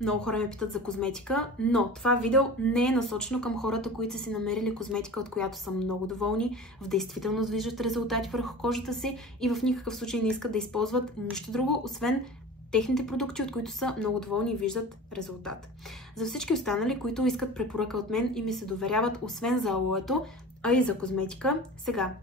Много хора ме питат за козметика, но това видео не е насочено към хората, които са си намерили козметика, от която са много доволни, в действителност виждат резултати върху кожата си и в никакъв случай не искат да използват нищо друго, освен техните продукти, от които са много доволни и виждат резултат. За всички останали, които искат препоръка от мен и ми се доверяват, освен за алоето, а и за козметика, сега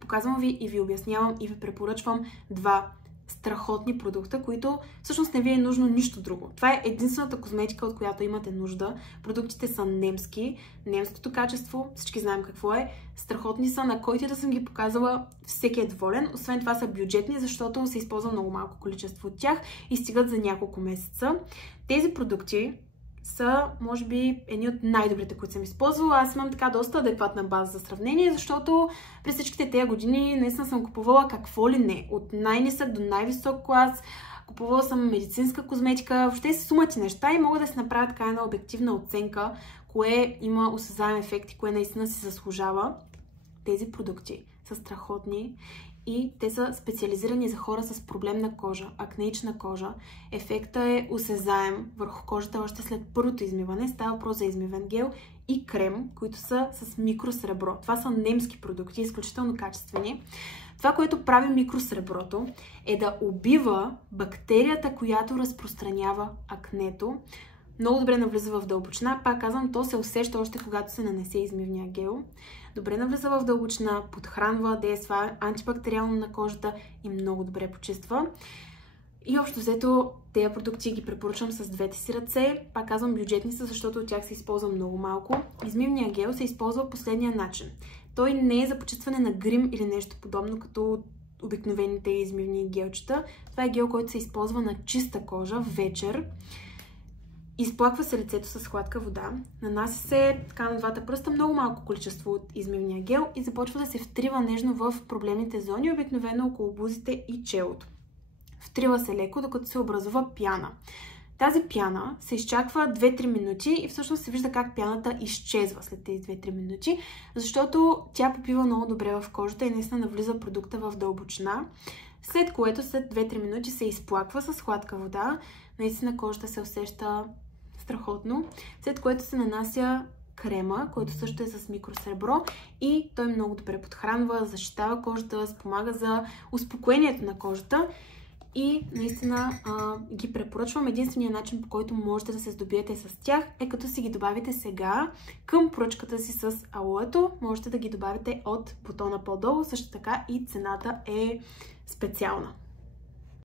показвам ви и ви обяснявам и ви препоръчвам два страхотни продукта, които всъщност не ви е нужно нищо друго. Това е единствената козметика, от която имате нужда. Продуктите са немски, немското качество, всички знаем какво е. Страхотни са, на който да съм ги показала, всеки е доволен. Освен това са бюджетни, защото се използва много малко количество от тях и стигат за няколко месеца. Тези продукти са, може би, едни от най-добрите, които съм използвала. Аз имам така доста адекватна база за сравнение, защото през всичките тези години наистина съм купувала какво ли не. От най-нисък до най-висок клас. Купувала съм медицинска козметика, въобще са сумати неща и мога да се направя така една обективна оценка, кое има осезаем ефект и кое наистина си заслужава. Тези продукти са страхотни и те са специализирани за хора с проблемна кожа, акнеична кожа. Ефектът е осезаем върху кожата още след първото измиване. Става въпрос за измивен гел и крем, които са с микросребро. Това са немски продукти, изключително качествени. Това, което прави микросреброто, е да убива бактерията, която разпространява акнето. Много добре навлиза в дълбочина. Пак казвам, то се усеща още когато се нанесе измивния гел. Добре навлиза в дълбочина, подхранва, действа антибактериално на кожата и много добре почиства. И общо взето, тези продукти ги препоръчвам с двете си ръце. Пак казвам, бюджетни са, защото от тях се използва много малко. Измивния гел се използва последния начин. Той не е за почистване на грим или нещо подобно, като обикновените измивни гелчета. Това е гел, който се използва на чиста кожа вечер. Изплаква се лицето с хладка вода, нанася се така на двата пръста много малко количество от измивния гел и започва да се втрива нежно в проблемните зони, обикновено около бузите и челото. Втрива се леко, докато се образува пяна. Тази пяна се изчаква 2-3 минути и всъщност се вижда как пяната изчезва след тези 2-3 минути, защото тя попива много добре в кожата и наистина навлиза продукта в дълбочина, след което след 2-3 минути се изплаква с хладка вода. Наистина кожата се усеща страхотно, след което се нанася крема, който също е с микросребро и той много добре подхранва, защитава кожата, спомага за успокоението на кожата и наистина ги препоръчвам. Единственият начин, по който можете да се здобиете с тях, е като си ги добавите сега към поръчката си с алоето. Можете да ги добавите от бутона по-долу, също така и цената е специална.